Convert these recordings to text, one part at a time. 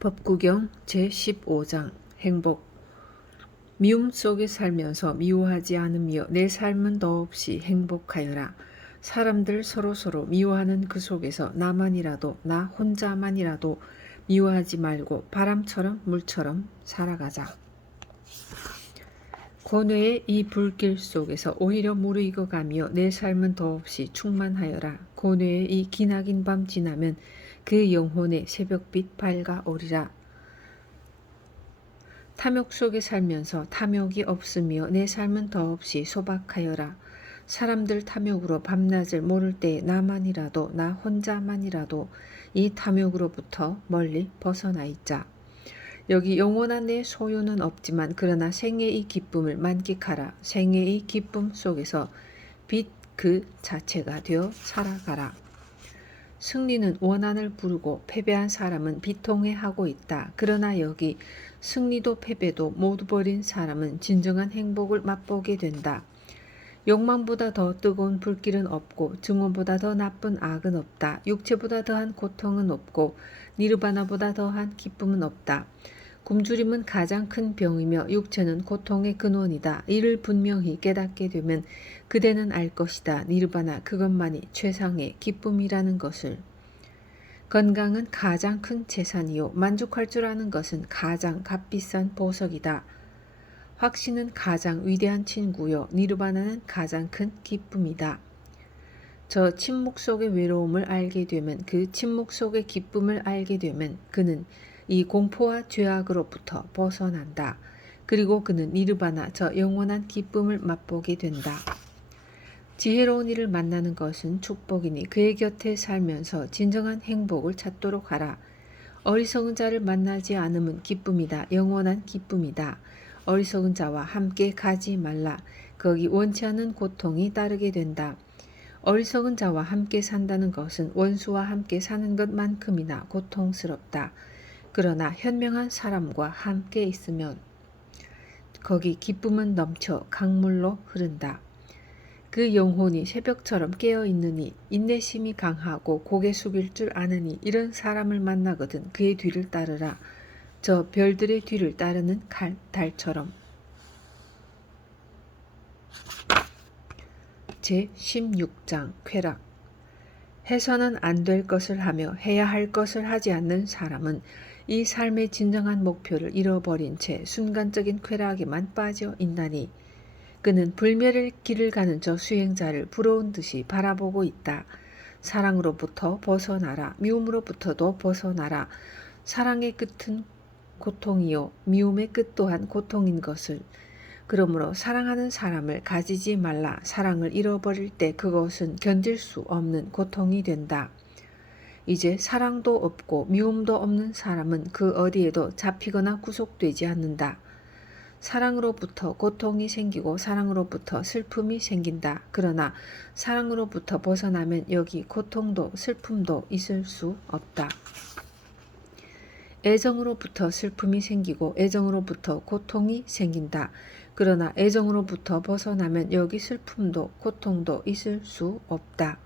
법구경 제15장 행복. 미움 속에 살면서 미워하지 않으며 내 삶은 더없이 행복하여라. 사람들 서로서로 미워하는 그 속에서 나만이라도, 나 혼자만이라도 미워하지 말고 바람처럼 물처럼 살아가자. 고뇌의 이 불길 속에서 오히려 무르익어가며 내 삶은 더없이 충만하여라. 고뇌의 이 기나긴 밤 지나면 그 영혼의 새벽빛 밝아오리라. 탐욕 속에 살면서 탐욕이 없으며 내 삶은 더없이 소박하여라. 사람들 탐욕으로 밤낮을 모를 때에 나만이라도, 나 혼자만이라도 이 탐욕으로부터 멀리 벗어나 있자. 여기 영원한 내 소유는 없지만 그러나 생의 이 기쁨을 만끽하라. 생의 이 기쁨 속에서 빛 그 자체가 되어 살아가라. 승리는 원한을 부르고 패배한 사람은 비통해하고 있다. 그러나 여기 승리도 패배도 모두 버린 사람은 진정한 행복을 맛보게 된다. 욕망보다 더 뜨거운 불길은 없고 증오보다 더 나쁜 악은 없다. 육체보다 더한 고통은 없고 니르바나보다 더한 기쁨은 없다. 굶주림은 가장 큰 병이며 육체는 고통의 근원이다. 이를 분명히 깨닫게 되면 그대는 알 것이다. 니르바나 그것만이 최상의 기쁨이라는 것을. 건강은 가장 큰 재산이요. 만족할 줄 아는 것은 가장 값비싼 보석이다. 확신은 가장 위대한 친구요. 니르바나는 가장 큰 기쁨이다. 저 침묵 속의 외로움을 알게 되면, 그 침묵 속의 기쁨을 알게 되면 그는 이 공포와 죄악으로부터 벗어난다. 그리고 그는 니르바나, 저 영원한 기쁨을 맛보게 된다. 지혜로운 이를 만나는 것은 축복이니 그의 곁에 살면서 진정한 행복을 찾도록 하라. 어리석은 자를 만나지 않음은 기쁨이다. 영원한 기쁨이다. 어리석은 자와 함께 가지 말라. 거기 원치 않는 고통이 따르게 된다. 어리석은 자와 함께 산다는 것은 원수와 함께 사는 것만큼이나 고통스럽다. 그러나 현명한 사람과 함께 있으면 거기 기쁨은 넘쳐 강물로 흐른다. 그 영혼이 새벽처럼 깨어있느니 인내심이 강하고 고개 숙일 줄 아느니 이런 사람을 만나거든 그의 뒤를 따르라. 저 별들의 뒤를 따르는 달처럼. 제16장 쾌락. 해서는 안 될 것을 하며 해야 할 것을 하지 않는 사람은 이 삶의 진정한 목표를 잃어버린 채 순간적인 쾌락에만 빠져 있나니 그는 불멸의 길을 가는 저 수행자를 부러운 듯이 바라보고 있다. 사랑으로부터 벗어나라. 미움으로부터도 벗어나라. 사랑의 끝은 고통이요 미움의 끝 또한 고통인 것을. 그러므로 사랑하는 사람을 가지지 말라. 사랑을 잃어버릴 때 그것은 견딜 수 없는 고통이 된다. 이제 사랑도 없고 미움도 없는 사람은 그 어디에도 잡히거나 구속되지 않는다. 사랑으로부터 고통이 생기고 사랑으로부터 슬픔이 생긴다. 그러나 사랑으로부터 벗어나면 여기 고통도 슬픔도 있을 수 없다. 애정으로부터 슬픔이 생기고 애정으로부터 고통이 생긴다. 그러나 애정으로부터 벗어나면 여기 슬픔도 고통도 있을 수 없다.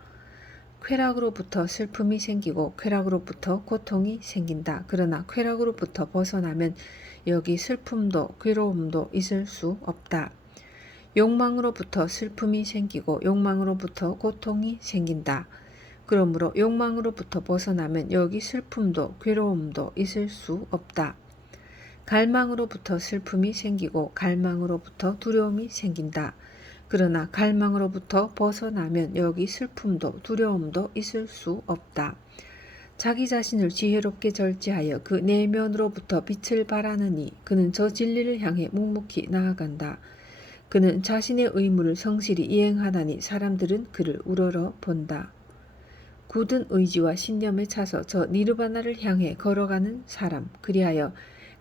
쾌락으로부터 슬픔이 생기고 쾌락으로부터 고통이 생긴다. 그러나 쾌락으로부터 벗어나면 여기 슬픔도 괴로움도 있을 수 없다. 욕망으로부터 슬픔이 생기고 욕망으로부터 고통이 생긴다. 그러므로 욕망으로부터 벗어나면 여기 슬픔도 괴로움도 있을 수 없다. 갈망으로부터 슬픔이 생기고 갈망으로부터 두려움이 생긴다. 그러나 갈망으로부터 벗어나면 여기 슬픔도 두려움도 있을 수 없다. 자기 자신을 지혜롭게 절제하여 그 내면으로부터 빛을 발하느니 그는 저 진리를 향해 묵묵히 나아간다. 그는 자신의 의무를 성실히 이행하다니 사람들은 그를 우러러 본다. 굳은 의지와 신념에 차서 저 니르바나를 향해 걸어가는 사람, 그리하여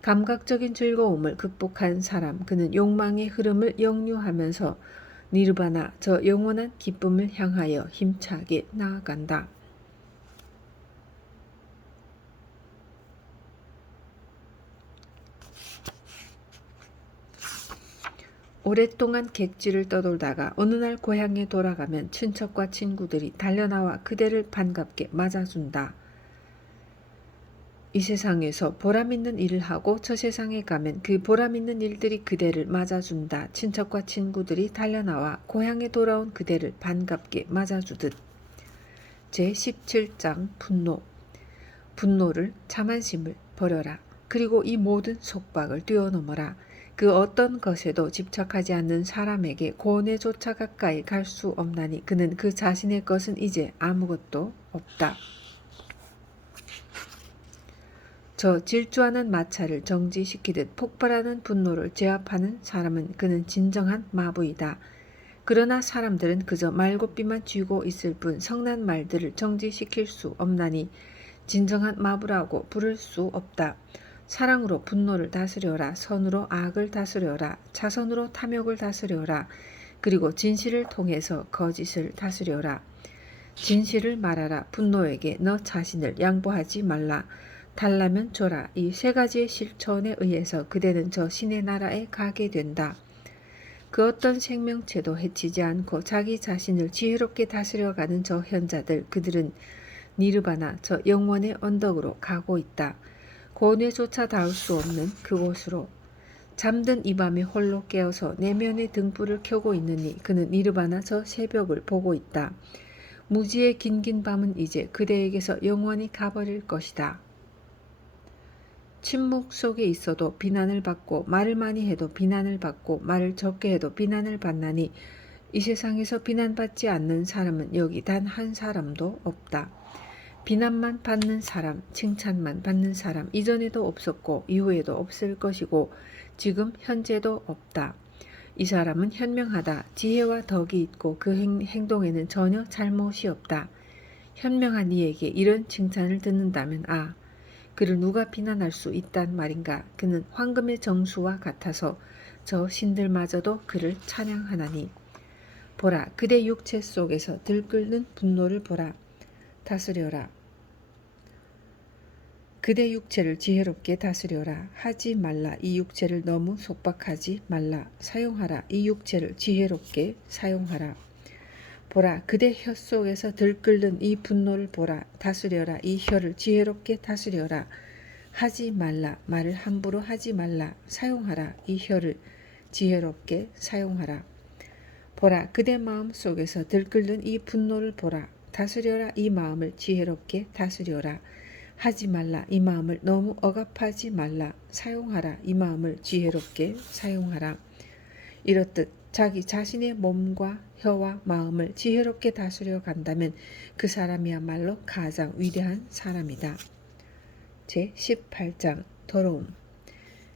감각적인 즐거움을 극복한 사람, 그는 욕망의 흐름을 역류하면서 니르바나, 저 영원한 기쁨을 향하여 힘차게 나아간다. 오랫동안 객지를 떠돌다가 어느 날 고향에 돌아가면 친척과 친구들이 달려나와 그대를 반갑게 맞아준다. 이 세상에서 보람있는 일을 하고 저 세상에 가면 그 보람있는 일들이 그대를 맞아준다. 친척과 친구들이 달려나와 고향에 돌아온 그대를 반갑게 맞아주듯. 제17장 분노. 분노를 자만심을 버려라. 그리고 이 모든 속박을 뛰어넘어라. 그 어떤 것에도 집착하지 않는 사람에게 고뇌조차 가까이 갈 수 없나니 그는 그 자신의 것은 이제 아무것도 없다. 저 질주하는 마차를 정지시키듯 폭발하는 분노를 제압하는 사람은 그는 진정한 마부이다. 그러나 사람들은 그저 말고삐만 쥐고 있을 뿐 성난 말들을 정지시킬 수 없나니 진정한 마부라고 부를 수 없다. 사랑으로 분노를 다스려라. 선으로 악을 다스려라. 자선으로 탐욕을 다스려라. 그리고 진실을 통해서 거짓을 다스려라. 진실을 말하라. 분노에게 너 자신을 양보하지 말라. 달라면 줘라. 이 세 가지의 실천에 의해서 그대는 저 신의 나라에 가게 된다. 그 어떤 생명체도 해치지 않고 자기 자신을 지혜롭게 다스려가는 저 현자들, 그들은 니르바나, 저 영원의 언덕으로 가고 있다. 고뇌조차 닿을 수 없는 그곳으로. 잠든 이 밤에 홀로 깨어서 내면의 등불을 켜고 있느니 그는 니르바나 저 새벽을 보고 있다. 무지의 긴긴 밤은 이제 그대에게서 영원히 가버릴 것이다. 침묵 속에 있어도 비난을 받고 말을 많이 해도 비난을 받고 말을 적게 해도 비난을 받나니 이 세상에서 비난받지 않는 사람은 여기 단 한 사람도 없다. 비난만 받는 사람, 칭찬만 받는 사람 이전에도 없었고 이후에도 없을 것이고 지금 현재도 없다. 이 사람은 현명하다. 지혜와 덕이 있고 그 행동에는 전혀 잘못이 없다. 현명한 이에게 이런 칭찬을 듣는다면 그를 누가 비난할 수 있단 말인가. 그는 황금의 정수와 같아서 저 신들마저도 그를 찬양하나니. 보라, 그대 육체 속에서 들끓는 분노를 보라. 다스려라. 그대 육체를 지혜롭게 다스려라. 하지 말라. 이 육체를 너무 속박하지 말라. 사용하라. 이 육체를 지혜롭게 사용하라. 보라, 그대 혀 속에서 들끓는 이 분노를 보라. 다스려라. 이 혀를 지혜롭게 다스려라. 하지 말라. 말을 함부로 하지 말라. 사용하라. 이 혀를 지혜롭게 사용하라. 보라, 그대 마음 속에서 들끓는 이 분노를 보라. 다스려라. 이 마음을 지혜롭게 다스려라. 하지 말라. 이 마음을 너무 억압하지 말라. 사용하라. 이 마음을 지혜롭게 사용하라. 이렇듯 자기 자신의 몸과 혀와 마음을 지혜롭게 다스려 간다면 그 사람이야말로 가장 위대한 사람이다. 제18장 더러움.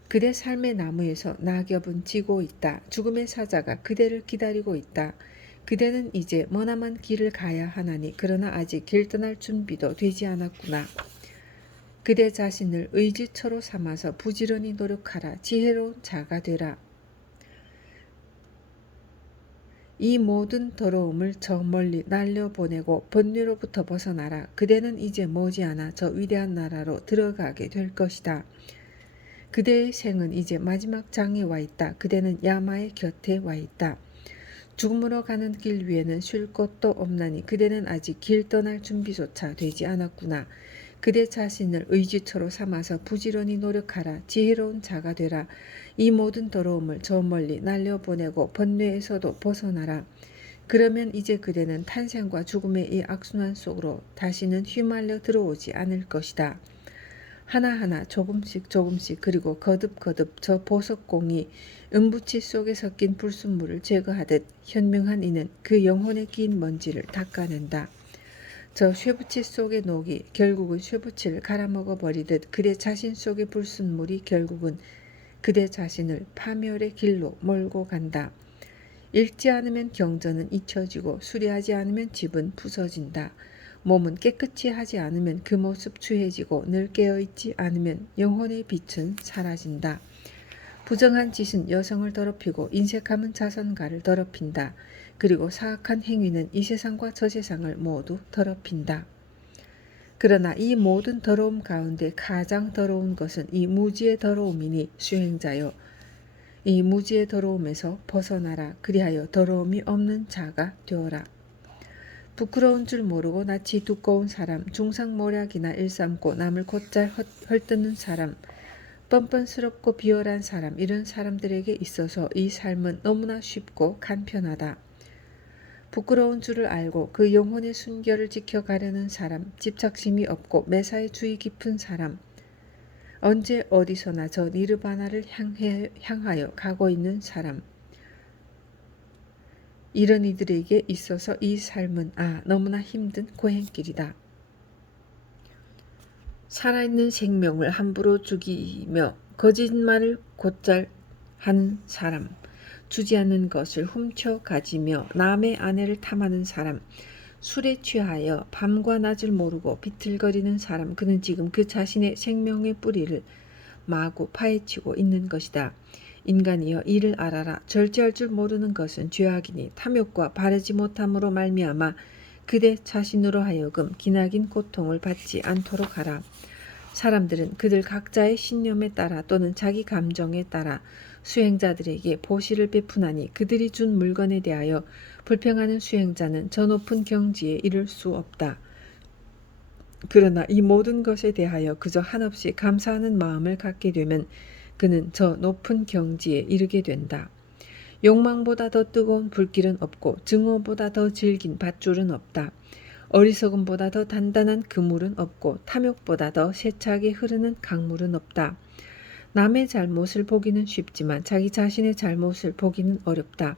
그대 삶의 나무에서 낙엽은 지고 있다. 죽음의 사자가 그대를 기다리고 있다. 그대는 이제 머나먼 길을 가야 하나니 그러나 아직 길 떠날 준비도 되지 않았구나. 그대 자신을 의지처로 삼아서 부지런히 노력하라. 지혜로운 자가 되라. 이 모든 더러움을 저 멀리 날려보내고 번뇌로부터 벗어나라. 그대는 이제 머지않아 저 위대한 나라로 들어가게 될 것이다. 그대의 생은 이제 마지막 장에 와 있다. 그대는 야마의 곁에 와 있다. 죽음으로 가는 길 위에는 쉴 곳도 없나니 그대는 아직 길 떠날 준비조차 되지 않았구나. 그대 자신을 의지처로 삼아서 부지런히 노력하라. 지혜로운 자가 되라. 이 모든 더러움을 저 멀리 날려보내고 번뇌에서도 벗어나라. 그러면 이제 그대는 탄생과 죽음의 이 악순환 속으로 다시는 휘말려 들어오지 않을 것이다. 하나하나 조금씩 그리고 거듭 저 보석공이 은부치 속에 섞인 불순물을 제거하듯 현명한 이는 그 영혼에 낀 먼지를 닦아낸다. 저 쇠붙이 속의 녹이 결국은 쇠붙이를 갈아먹어 버리듯 그대 자신 속의 불순물이 결국은 그대 자신을 파멸의 길로 몰고 간다. 읽지 않으면 경전은 잊혀지고 수리하지 않으면 집은 부서진다. 몸은 깨끗이 하지 않으면 그 모습 추해지고 늘 깨어있지 않으면 영혼의 빛은 사라진다. 부정한 짓은 여성을 더럽히고 인색함은 자선가를 더럽힌다. 그리고 사악한 행위는 이 세상과 저 세상을 모두 더럽힌다. 그러나 이 모든 더러움 가운데 가장 더러운 것은 이 무지의 더러움이니 수행자여, 이 무지의 더러움에서 벗어나라. 그리하여 더러움이 없는 자가 되어라. 부끄러운 줄 모르고 낯이 두꺼운 사람, 중상모략이나 일삼고 남을 곧잘 헐뜯는 사람, 뻔뻔스럽고 비열한 사람, 이런 사람들에게 있어서 이 삶은 너무나 쉽고 간편하다. 부끄러운 줄을 알고 그 영혼의 순결을 지켜가려는 사람, 집착심이 없고 매사에 주의 깊은 사람, 언제 어디서나 저 니르바나를 향하여 가고 있는 사람, 이런 이들에게 있어서 이 삶은 너무나 힘든 고행길이다. 살아있는 생명을 함부로 죽이며 거짓말을 곧잘 하는 사람, 주지 않는 것을 훔쳐 가지며 남의 아내를 탐하는 사람, 술에 취하여 밤과 낮을 모르고 비틀거리는 사람, 그는 지금 그 자신의 생명의 뿌리를 마구 파헤치고 있는 것이다. 인간이여 이를 알아라. 절제할 줄 모르는 것은 죄악이니 탐욕과 바르지 못함으로 말미암아 그대 자신으로 하여금 기나긴 고통을 받지 않도록 하라. 사람들은 그들 각자의 신념에 따라 또는 자기 감정에 따라 수행자들에게 보시를 베푸나니 그들이 준 물건에 대하여 불평하는 수행자는 저 높은 경지에 이를 수 없다. 그러나 이 모든 것에 대하여 그저 한없이 감사하는 마음을 갖게 되면 그는 저 높은 경지에 이르게 된다. 욕망보다 더 뜨거운 불길은 없고 증오보다 더 질긴 밧줄은 없다. 어리석음보다 더 단단한 그물은 없고 탐욕보다 더 세차게 흐르는 강물은 없다. 남의 잘못을 보기는 쉽지만 자기 자신의 잘못을 보기는 어렵다.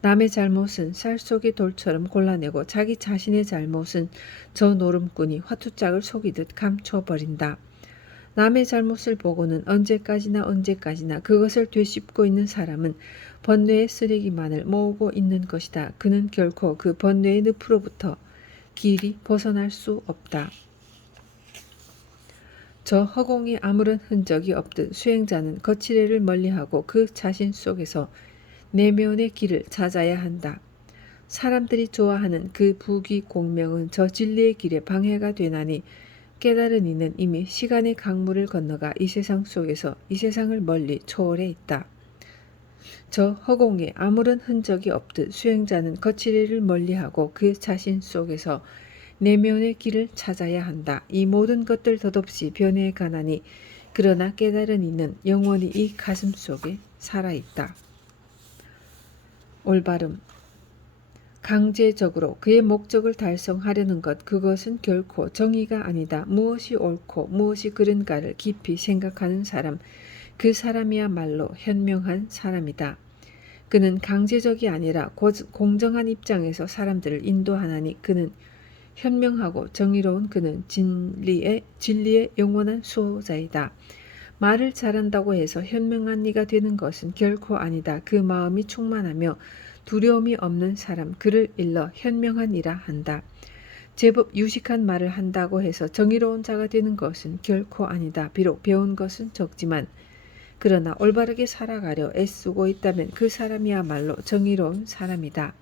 남의 잘못은 쌀 속의 돌처럼 골라내고 자기 자신의 잘못은 저 노름꾼이 화투짝을 속이듯 감춰버린다. 남의 잘못을 보고는 언제까지나 그것을 되씹고 있는 사람은 번뇌의 쓰레기만을 모으고 있는 것이다. 그는 결코 그 번뇌의 늪으로부터 길이 벗어날 수 없다. 저 허공에 아무런 흔적이 없듯 수행자는 거칠애를 멀리하고 그 자신 속에서 내면의 길을 찾아야 한다. 사람들이 좋아하는 그 부귀공명은 저 진리의 길에 방해가 되나니 깨달은 이는 이미 시간의 강물을 건너가 이 세상 속에서 이 세상을 멀리 초월해 있다. 저 허공에 아무런 흔적이 없듯 수행자는 거칠애를 멀리하고 그 자신 속에서 내면의 길을 찾아야 한다. 이 모든 것들 덧없이 변해에 가나니 그러나 깨달은 이는 영원히 이 가슴 속에 살아있다. 올바름. 강제적으로 그의 목적을 달성하려는 것, 그것은 결코 정의가 아니다. 무엇이 옳고 무엇이 그른가를 깊이 생각하는 사람, 그 사람이야말로 현명한 사람이다. 그는 강제적이 아니라 공정한 입장에서 사람들을 인도하나니 그는 현명하고 정의로운 그는 진리의 영원한 수호자이다. 말을 잘한다고 해서 현명한 이가 되는 것은 결코 아니다. 그 마음이 충만하며 두려움이 없는 사람, 그를 일러 현명한 이라 한다. 제법 유식한 말을 한다고 해서 정의로운 자가 되는 것은 결코 아니다. 비록 배운 것은 적지만 그러나 올바르게 살아가려 애쓰고 있다면 그 사람이야말로 정의로운 사람이다.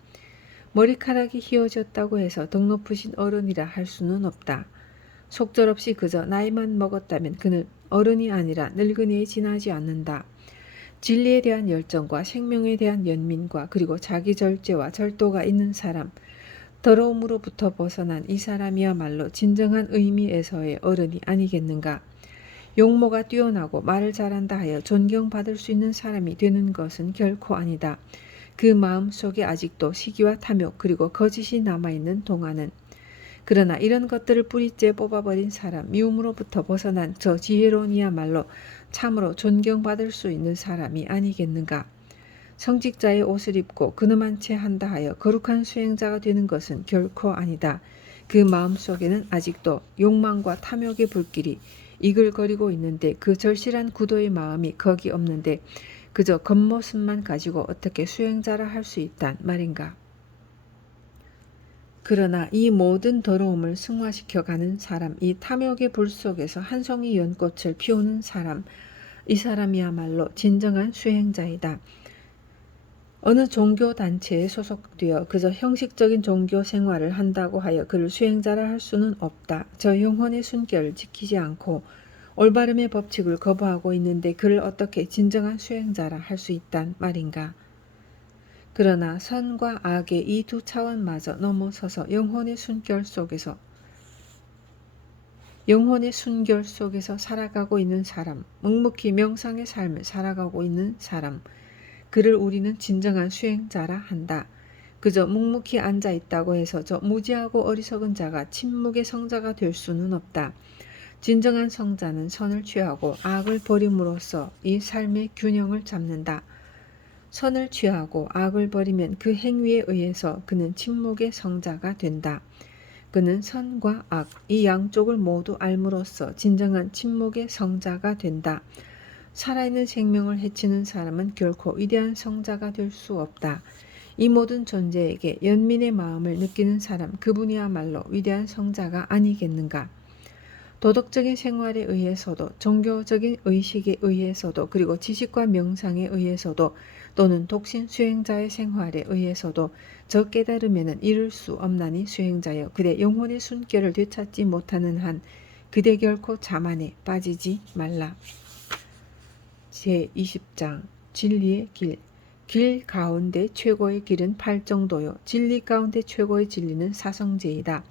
머리카락이 휘어졌다고 해서 덕 높으신 어른이라 할 수는 없다. 속절없이 그저 나이만 먹었다면 그는 어른이 아니라 늙은이에 지나지 않는다. 진리에 대한 열정과 생명에 대한 연민과 그리고 자기 절제와 절도가 있는 사람, 더러움으로부터 벗어난 이 사람이야말로 진정한 의미에서의 어른이 아니겠는가. 용모가 뛰어나고 말을 잘한다 하여 존경받을 수 있는 사람이 되는 것은 결코 아니다. 그 마음 속에 아직도 시기와 탐욕 그리고 거짓이 남아있는 동안은, 그러나 이런 것들을 뿌리째 뽑아버린 사람, 미움으로부터 벗어난 저 지혜로운 이야말로 참으로 존경받을 수 있는 사람이 아니겠는가. 성직자의 옷을 입고 근엄한 채 한다 하여 거룩한 수행자가 되는 것은 결코 아니다. 그 마음속에는 아직도 욕망과 탐욕의 불길이 이글거리고 있는데 그 절실한 구도의 마음이 거기 없는데 그저 겉모습만 가지고 어떻게 수행자라 할 수 있단 말인가. 그러나 이 모든 더러움을 승화시켜가는 사람, 이 탐욕의 불 속에서 한 송이 연꽃을 피우는 사람, 이 사람이야말로 진정한 수행자이다. 어느 종교단체에 소속되어 그저 형식적인 종교 생활을 한다고 하여 그를 수행자라 할 수는 없다. 저 영혼의 순결을 지키지 않고 올바름의 법칙을 거부하고 있는데 그를 어떻게 진정한 수행자라 할 수 있단 말인가. 그러나 선과 악의 이 두 차원마저 넘어서서 영혼의 순결 속에서 살아가고 있는 사람, 묵묵히 명상의 삶을 살아가고 있는 사람, 그를 우리는 진정한 수행자라 한다. 그저 묵묵히 앉아 있다고 해서 저 무지하고 어리석은 자가 침묵의 성자가 될 수는 없다. 진정한 성자는 선을 취하고 악을 버림으로써 이 삶의 균형을 잡는다. 선을 취하고 악을 버리면 그 행위에 의해서 그는 침묵의 성자가 된다. 그는 선과 악, 이 양쪽을 모두 알므로써 진정한 침묵의 성자가 된다. 살아있는 생명을 해치는 사람은 결코 위대한 성자가 될 수 없다. 이 모든 존재에게 연민의 마음을 느끼는 사람, 그분이야말로 위대한 성자가 아니겠는가. 도덕적인 생활에 의해서도, 종교적인 의식에 의해서도, 그리고 지식과 명상에 의해서도, 또는 독신 수행자의 생활에 의해서도 저 깨달으면은 이룰 수 없나니 수행자여, 그대 영혼의 순결을 되찾지 못하는 한 그대 결코 자만에 빠지지 말라. 제20장 진리의 길. 길 가운데 최고의 길은 팔정도요. 진리 가운데 최고의 진리는 사성제이다.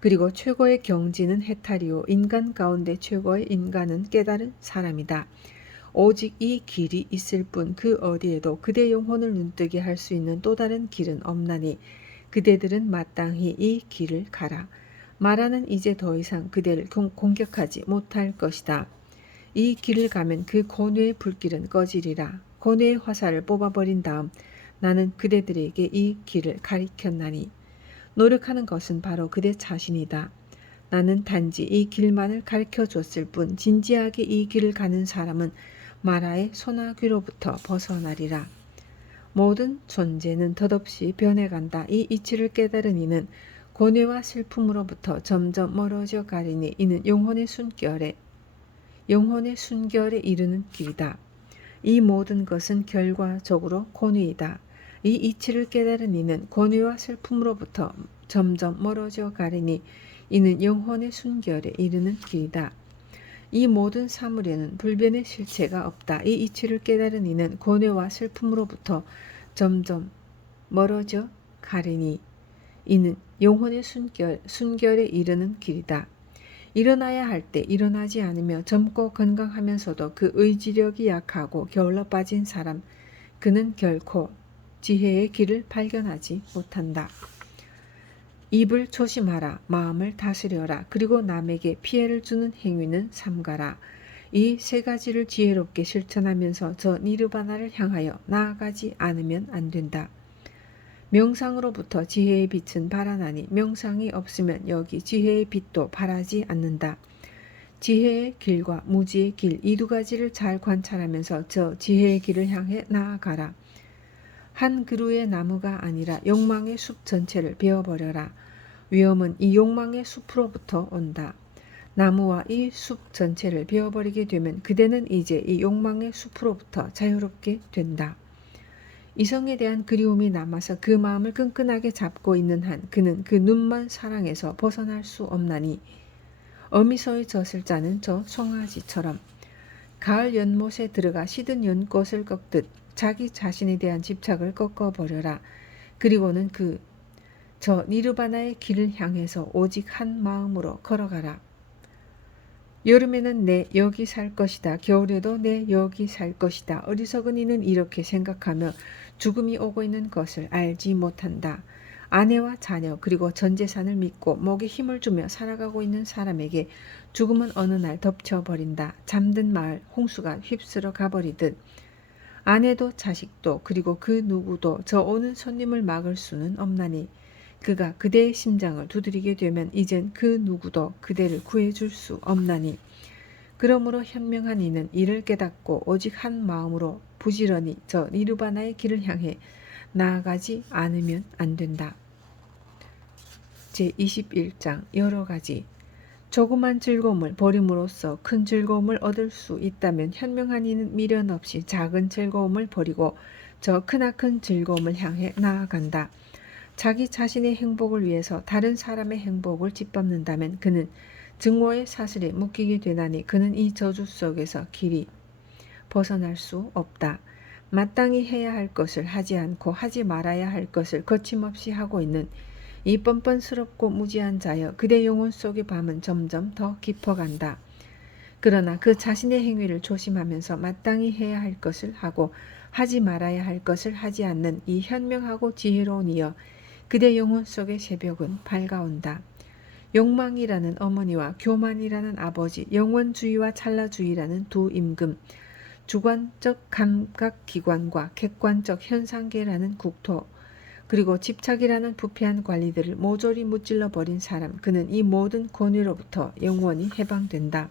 그리고 최고의 경지는 해탈이요. 인간 가운데 최고의 인간은 깨달은 사람이다. 오직 이 길이 있을 뿐 그 어디에도 그대 영혼을 눈뜨게 할 수 있는 또 다른 길은 없나니 그대들은 마땅히 이 길을 가라. 마라는 이제 더 이상 그대를 공격하지 못할 것이다. 이 길을 가면 그 고뇌의 불길은 꺼지리라. 고뇌의 화살을 뽑아버린 다음 나는 그대들에게 이 길을 가리켰나니 노력하는 것은 바로 그대 자신이다. 나는 단지 이 길만을 가르쳐줬을 뿐 진지하게 이 길을 가는 사람은 마라의 소나귀로부터 벗어나리라. 모든 존재는 덧없이 변해간다. 이 이치를 깨달은 이는 고뇌와 슬픔으로부터 점점 멀어져 가리니 이는 영혼의 순결에 이르는 길이다. 이 모든 것은 결과적으로 고뇌이다. 이 이치를 깨달은 이는 고뇌와 슬픔으로부터 점점 멀어져 가리니 이는 영혼의 순결에 이르는 길이다. 이 모든 사물에는 불변의 실체가 없다. 이 이치를 깨달은 이는 고뇌와 슬픔으로부터 점점 멀어져 가리니 이는 영혼의 순결에 이르는 길이다. 일어나야 할 때 일어나지 않으며 젊고 건강하면서도 그 의지력이 약하고 게을러 빠진 사람, 그는 결코 지혜의 길을 발견하지 못한다. 입을 조심하라. 마음을 다스려라. 그리고 남에게 피해를 주는 행위는 삼가라. 이 세 가지를 지혜롭게 실천하면서 저 니르바나를 향하여 나아가지 않으면 안 된다. 명상으로부터 지혜의 빛은 발하나니 명상이 없으면 여기 지혜의 빛도 발하지 않는다. 지혜의 길과 무지의 길, 이 두 가지를 잘 관찰하면서 저 지혜의 길을 향해 나아가라. 한 그루의 나무가 아니라 욕망의 숲 전체를 베어버려라. 위험은 이 욕망의 숲으로부터 온다. 나무와 이 숲 전체를 베어버리게 되면 그대는 이제 이 욕망의 숲으로부터 자유롭게 된다. 이성에 대한 그리움이 남아서 그 마음을 끈끈하게 잡고 있는 한 그는 그 눈먼 사랑에서 벗어날 수 없나니 어미소에 젖을 짜는 저 송아지처럼 가을 연못에 들어가 시든 연꽃을 꺾듯 자기 자신에 대한 집착을 꺾어버려라. 그리고는 저 니르바나의 길을 향해서 오직 한 마음으로 걸어가라. 여름에는 내 여기 살 것이다. 겨울에도 내 여기 살 것이다. 어리석은 이는 이렇게 생각하며 죽음이 오고 있는 것을 알지 못한다. 아내와 자녀 그리고 전 재산을 믿고 목에 힘을 주며 살아가고 있는 사람에게 죽음은 어느 날 덮쳐버린다. 잠든 마을 홍수가 휩쓸어 가버리듯 아내도 자식도 그리고 그 누구도 저 오는 손님을 막을 수는 없나니 그가 그대의 심장을 두드리게 되면 이젠 그 누구도 그대를 구해줄 수 없나니 그러므로 현명한 이는 이를 깨닫고 오직 한 마음으로 부지런히 저 니르바나의 길을 향해 나아가지 않으면 안 된다. 제21장 여러 가지 조그만 즐거움을 버림으로써 큰 즐거움을 얻을 수 있다면 현명한 이는 미련 없이 작은 즐거움을 버리고 저 크나큰 즐거움을 향해 나아간다. 자기 자신의 행복을 위해서 다른 사람의 행복을 짓밟는다면 그는 증오의 사슬에 묶이게 되나니 그는 이 저주 속에서 길이 벗어날 수 없다. 마땅히 해야 할 것을 하지 않고 하지 말아야 할 것을 거침없이 하고 있는 이 뻔뻔스럽고 무지한 자여, 그대 영혼 속의 밤은 점점 더 깊어간다. 그러나 그 자신의 행위를 조심하면서 마땅히 해야 할 것을 하고 하지 말아야 할 것을 하지 않는 이 현명하고 지혜로운 이여, 그대 영혼 속의 새벽은 밝아온다. 욕망이라는 어머니와 교만이라는 아버지, 영원주의와 찰나주의라는 두 임금, 주관적 감각기관과 객관적 현상계라는 국토, 그리고 집착이라는 부패한 관리들을 모조리 무찔러 버린 사람, 그는 이 모든 권위로부터 영원히 해방된다.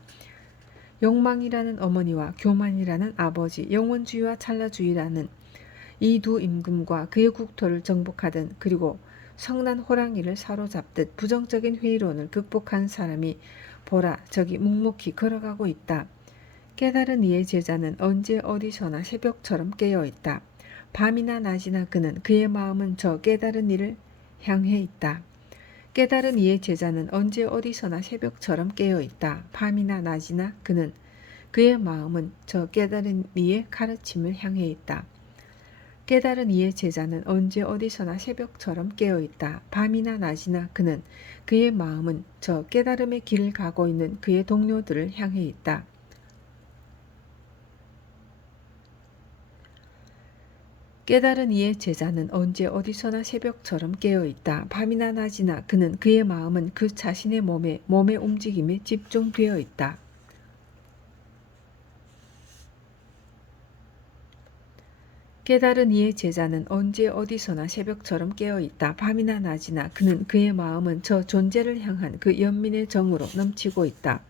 욕망이라는 어머니와 교만이라는 아버지, 영원주의와 찰나주의라는 이 두 임금과 그의 국토를 정복하든, 그리고 성난 호랑이를 사로잡듯 부정적인 회의론을 극복한 사람이 보라, 저기 묵묵히 걸어가고 있다. 깨달은 이의 제자는 언제 어디서나 새벽처럼 깨어있다. 밤이나 낮이나 그는, 그의 마음은 저 깨달은 이를 향해 있다. 깨달은 이의 제자는 언제 어디서나 새벽처럼 깨어있다. 밤이나 낮이나 그는, 그의 마음은 저 깨달은 이의 가르침을 향해 있다. 깨달은 이의 제자는 언제 어디서나 새벽처럼 깨어있다. 밤이나 낮이나 그는, 그의 마음은 저 깨달음의 길을 가고 있는 그의 동료들을 향해 있다. 깨달은 이의 제자는 언제 어디서나 새벽처럼 깨어있다. 밤이나 낮이나 그는, 그의 마음은 그 자신의 몸의 움직임에 집중되어 있다. 깨달은 이의 제자는 언제 어디서나 새벽처럼 깨어있다. 밤이나 낮이나 그는, 그의 마음은 저 존재를 향한 그 연민의 정으로 넘치고 있다.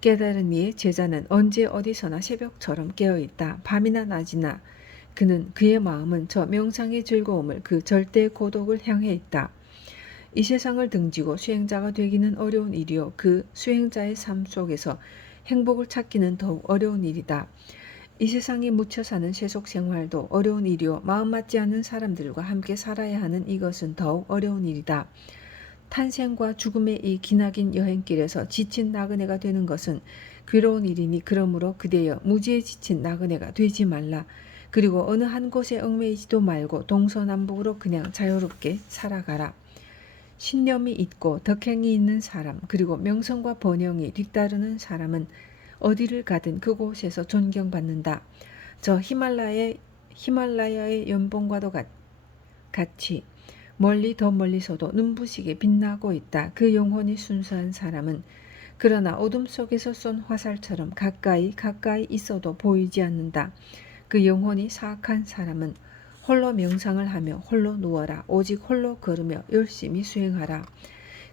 깨달은 이의 제자는 언제 어디서나 새벽처럼 깨어있다. 밤이나 낮이나 그는, 그의 마음은 저 명상의 즐거움을, 그 절대의 고독을 향해 있다. 이 세상을 등지고 수행자가 되기는 어려운 일이요, 그 수행자의 삶 속에서 행복을 찾기는 더욱 어려운 일이다. 이 세상에 묻혀 사는 세속 생활도 어려운 일이요, 마음 맞지 않는 사람들과 함께 살아야 하는 이것은 더욱 어려운 일이다. 탄생과 죽음의 이 기나긴 여행길에서 지친 나그네가 되는 것은 괴로운 일이니, 그러므로 그대여 무지에 지친 나그네가 되지 말라. 그리고 어느 한 곳에 얽매이지도 말고 동서남북으로 그냥 자유롭게 살아가라. 신념이 있고 덕행이 있는 사람, 그리고 명성과 번영이 뒤따르는 사람은 어디를 가든 그곳에서 존경받는다. 저 히말라야의 연봉과도 같이 멀리 더 멀리서도 눈부시게 빛나고 있다. 그 영혼이 순수한 사람은 그러나 어둠 속에서 쏜 화살처럼 가까이 있어도 보이지 않는다. 그 영혼이 사악한 사람은 홀로 명상을 하며 홀로 누워라. 오직 홀로 걸으며 열심히 수행하라.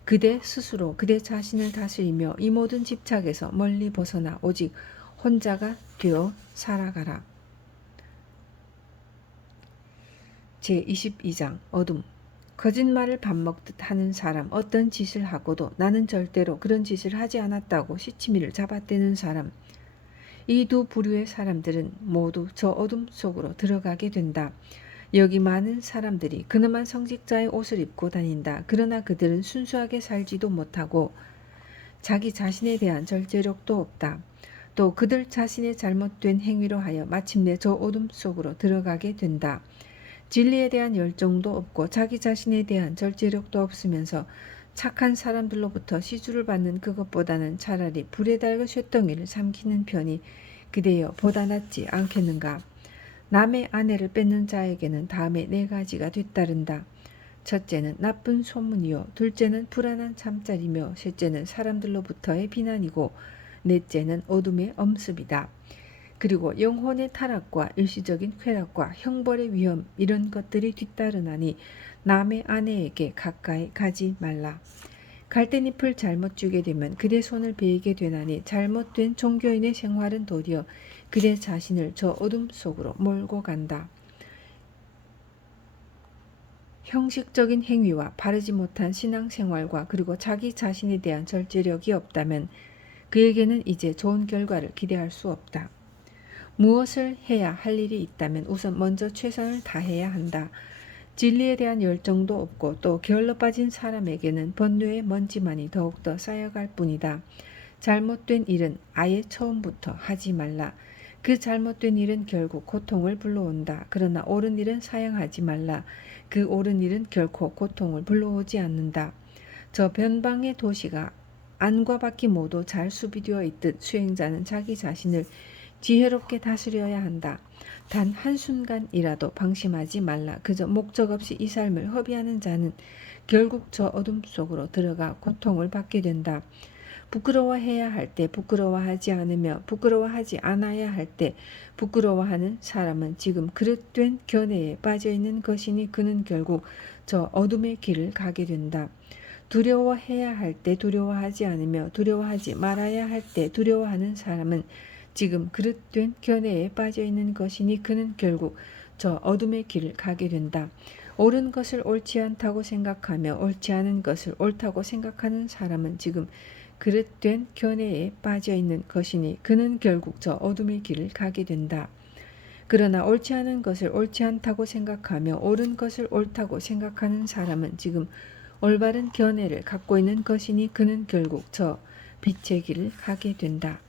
그대 스스로 그대 자신을 다스리며 이 모든 집착에서 멀리 벗어나 오직 혼자가 되어 살아가라. 제22장 어둠. 거짓말을 밥 먹듯 하는 사람, 어떤 짓을 하고도 나는 절대로 그런 짓을 하지 않았다고 시치미를 잡아떼는 사람, 이 두 부류의 사람들은 모두 저 어둠 속으로 들어가게 된다. 여기 많은 사람들이 그나마 성직자의 옷을 입고 다닌다. 그러나 그들은 순수하게 살지도 못하고 자기 자신에 대한 절제력도 없다. 또 그들 자신의 잘못된 행위로 하여 마침내 저 어둠 속으로 들어가게 된다. 진리에 대한 열정도 없고 자기 자신에 대한 절제력도 없으면서 착한 사람들로부터 시주를 받는 그것보다는 차라리 불에 달그 쇳덩이를 삼키는 편이 그대여 보다 낫지 않겠는가. 남의 아내를 뺏는 자에게는 다음에 4가지가 뒤따른다. 첫째는 나쁜 소문이요, 둘째는 불안한 잠자리며, 셋째는 사람들로부터의 비난이고, 넷째는 어둠의 엄습이다. 그리고 영혼의 타락과 일시적인 쾌락과 형벌의 위험, 이런 것들이 뒤따르나니 남의 아내에게 가까이 가지 말라. 갈대잎을 잘못 주게 되면 그대 손을 베이게 되나니 잘못된 종교인의 생활은 도리어 그대 자신을 저 어둠 속으로 몰고 간다. 형식적인 행위와 바르지 못한 신앙생활과 그리고 자기 자신에 대한 절제력이 없다면 그에게는 이제 좋은 결과를 기대할 수 없다. 무엇을 해야 할 일이 있다면 우선 먼저 최선을 다해야 한다. 진리에 대한 열정도 없고 또 게을러 빠진 사람에게는 번뇌의 먼지만이 더욱더 쌓여갈 뿐이다. 잘못된 일은 아예 처음부터 하지 말라. 그 잘못된 일은 결국 고통을 불러온다. 그러나 옳은 일은 사양하지 말라. 그 옳은 일은 결코 고통을 불러오지 않는다. 저 변방의 도시가 안과 밖이 모두 잘 수비되어 있듯 수행자는 자기 자신을 지혜롭게 다스려야 한다. 단 한순간이라도 방심하지 말라. 그저 목적 없이 이 삶을 허비하는 자는 결국 저 어둠 속으로 들어가 고통을 받게 된다. 부끄러워해야 할 때 부끄러워하지 않으며 부끄러워하지 않아야 할 때 부끄러워하는 사람은 지금 그릇된 견해에 빠져있는 것이니 그는 결국 저 어둠의 길을 가게 된다. 두려워해야 할 때 두려워하지 않으며 두려워하지 말아야 할 때 두려워하는 사람은 지금 그릇된 견해에 빠져있는 것이니 그는 결국 저 어둠의 길을 가게 된다. 옳은 것을 옳지 않다고 생각하며 옳지 않은 것을 옳다고 생각하는 사람은 지금 그릇된 견해에 빠져있는 것이니 그는 결국 저 어둠의 길을 가게 된다. 그러나 옳지 않은 것을 옳지 않다고 생각하며 옳은 것을 옳다고 생각하는 사람은 지금 올바른 견해를 갖고 있는 것이니 그는 결국 저 빛의 길을 가게 된다.